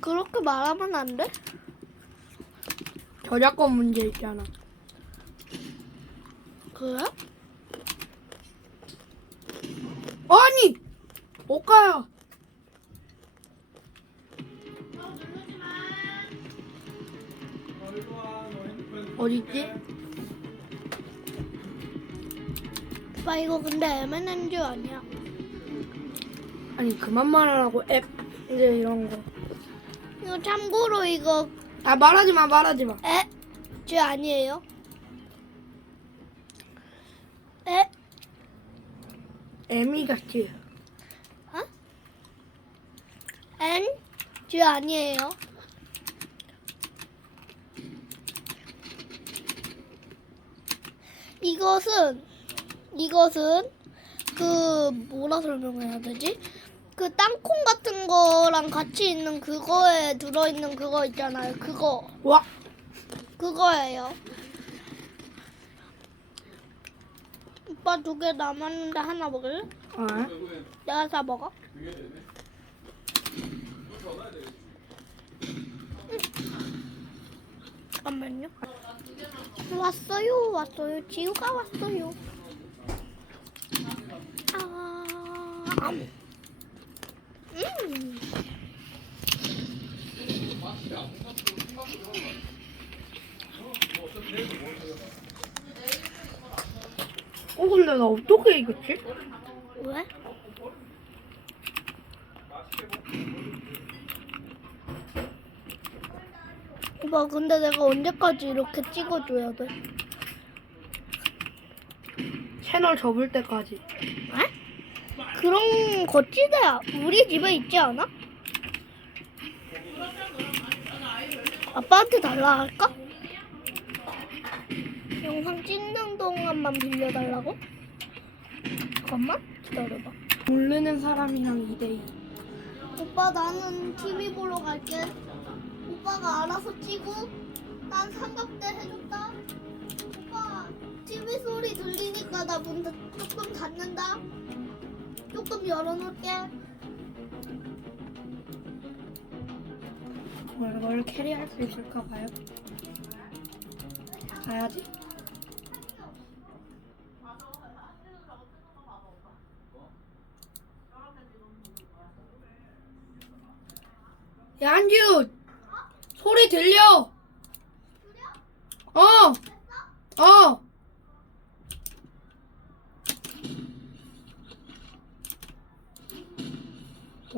그렇게 말하면 안 돼? 저작권 문제 있잖아. 그래? 아니! 오까야! 어딨지? 오빠 이거 근데 M&N 아니야. 아니 그만 말하라고 앱 이제 이런 거. 참고로 이거 아 말하지 마 말하지 마. 에? 주 아니에요? 에? 애미 같지. 어? N? 주 아니에요? 이것은 이것은 그 뭐라 설명해야 되지? 그 땅콩 같은 거랑 같이 있는 그거에 들어있는 그거 있잖아요. 그거 와 그거예요. 오빠 두 개 남았는데 하나 먹을래? 아, 내가 다 먹어. 잠깐만요. 왔어요, 왔어요. 지우가 왔어요. 아, 음. 어 근데 나 어떻게 이겼지? 왜? 오빠 근데 내가 언제까지 이렇게 찍어줘야 돼? 채널 접을 때까지. 에? 그런 거치대야 우리 집에 있지 않아? 아빠한테 달라 할까? 영상 찍는 동안만 빌려달라고? 잠깐만 기다려봐 모르는 사람이랑 2대2. 오빠 나는 TV 보러 갈게. 오빠가 알아서 치고 난 삼각대 해줬다. 오빠 TV 소리 들리니까 나 문 조금 닫는다. 조금 열어놓을게. 이걸 캐리할 수 있을까 봐요. 가야지. 야, 한주! 소리 들려! 어! 어!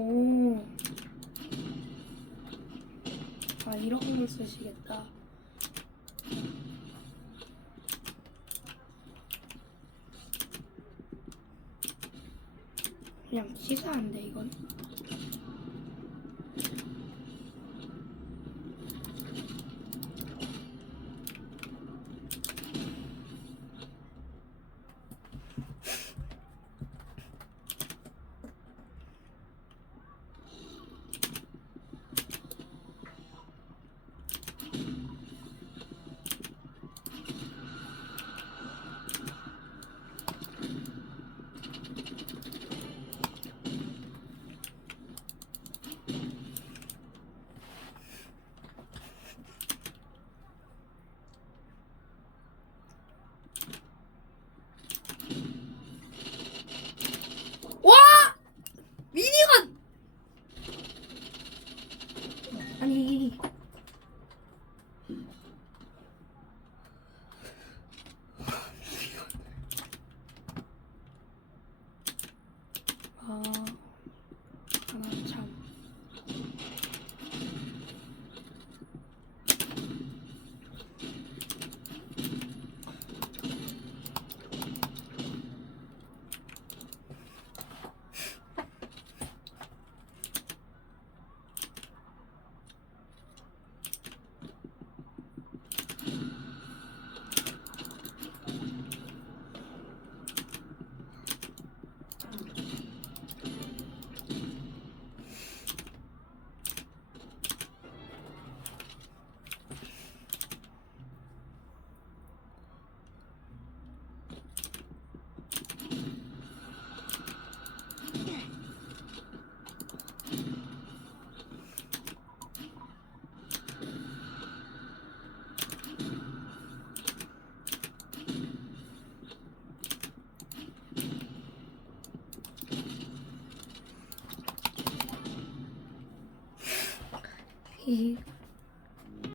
오. 아, 이런 걸 쓰시겠다. 그냥 치사한데, 이건. 와! 미니건! 아 一